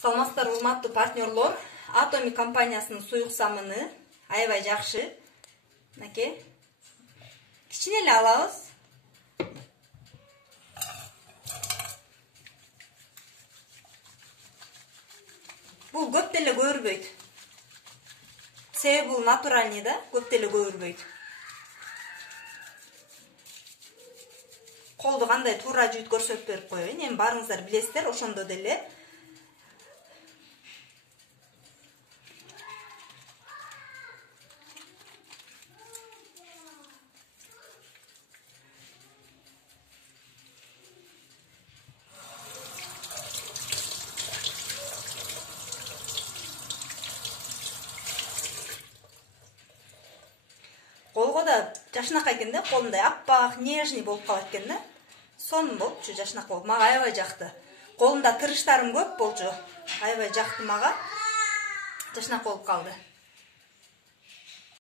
Саламатсыздар, урматтуу партнерлор. Atomy компаниясынын суюк самыны аябай жакшы. Мынакей. Кичине эле алабыз. Бул көп деле көөрбөйт. Себеби бул натуральный да, көп деле көөрбөйт. Колду кандай туура жүйүт көрсөтүп берип коеюн. Эми барыңыздар билесиздер, ошондо деле. Колго да жашынакай экен да, колундай аппак, нежный болуп калат экен да. Сонун болчу, жашынак болуп. Мага аябай жакты. Колумда тырыштарым көп болчу. Аябай жакты мага. Жашынак болуп калды.